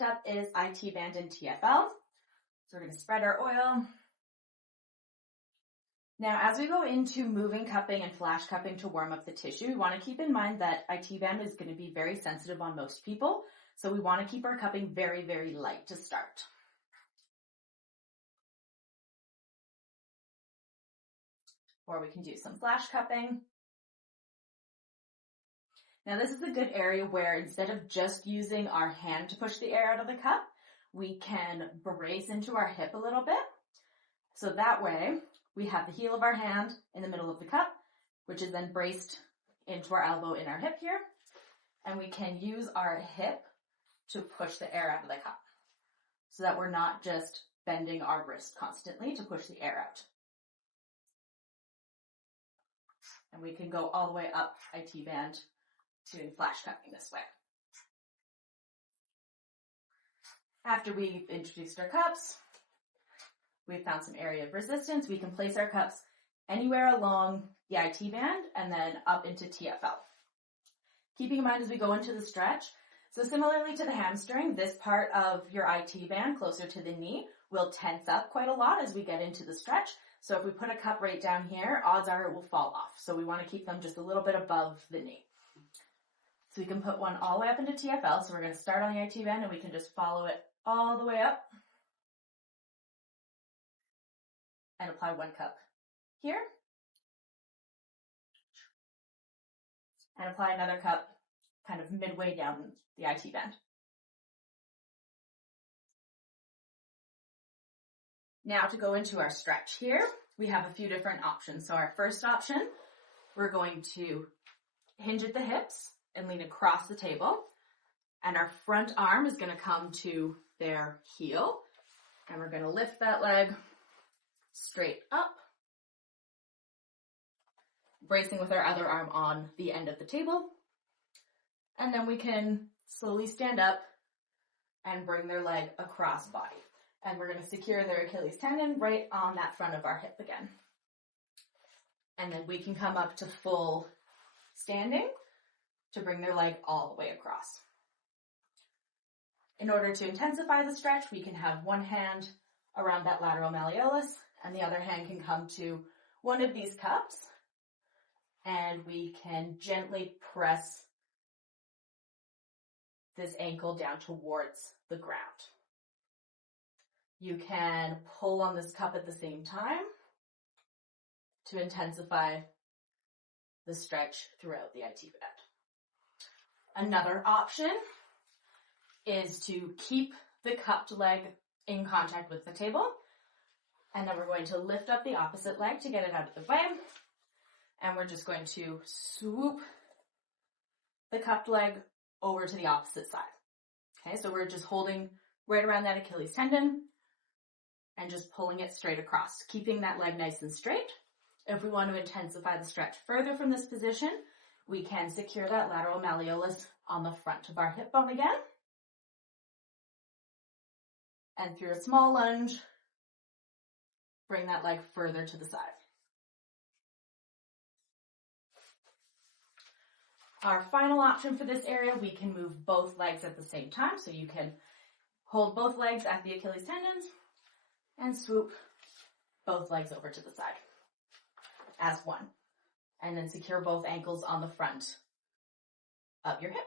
Next up is IT band and TFL. So we're going to spread our oil. Now, as we go into moving cupping and flash cupping to warm up the tissue, we want to keep in mind that IT band is going to be very sensitive on most people. So we want to keep our cupping very, very light to start. Or we can do some flash cupping. Now this is a good area where instead of just using our hand to push the air out of the cup, we can brace into our hip a little bit. So that way we have the heel of our hand in the middle of the cup, which is then braced into our elbow in our hip here. And we can use our hip to push the air out of the cup so that we're not just bending our wrist constantly to push the air out. And we can go all the way up IT band doing flash cupping this way. After we've introduced our cups, we've found some area of resistance. We can place our cups anywhere along the IT band and then up into TFL. Keeping in mind as we go into the stretch, so similarly to the hamstring, this part of your IT band closer to the knee will tense up quite a lot as we get into the stretch. So if we put a cup right down here, odds are it will fall off. So we want to keep them just a little bit above the knee. So we can put one all the way up into TFL. So we're going to start on the IT band and we can just follow it all the way up and apply one cup here and apply another cup kind of midway down the IT band. Now to go into our stretch here, we have a few different options. So our first option, we're going to hinge at the hips and lean across the table. And our front arm is going to come to their heel. And we're going to lift that leg straight up, bracing with our other arm on the end of the table. And then we can slowly stand up and bring their leg across body. And we're going to secure their Achilles tendon right on that front of our hip again. And then we can come up to full standing to bring their leg all the way across. In order to intensify the stretch, we can have one hand around that lateral malleolus and the other hand can come to one of these cups and we can gently press this ankle down towards the ground. You can pull on this cup at the same time to intensify the stretch throughout the IT band. Another option is to keep the cupped leg in contact with the table. And then we're going to lift up the opposite leg to get it out of the way. And we're just going to swoop the cupped leg over to the opposite side. Okay, so we're just holding right around that Achilles tendon and just pulling it straight across, keeping that leg nice and straight. If we want to intensify the stretch further from this position, we can secure that lateral malleolus on the front of our hip bone again. And through a small lunge, bring that leg further to the side. Our final option for this area, we can move both legs at the same time. So you can hold both legs at the Achilles tendons and swoop both legs over to the side as one. And then secure both ankles on the front of your hip.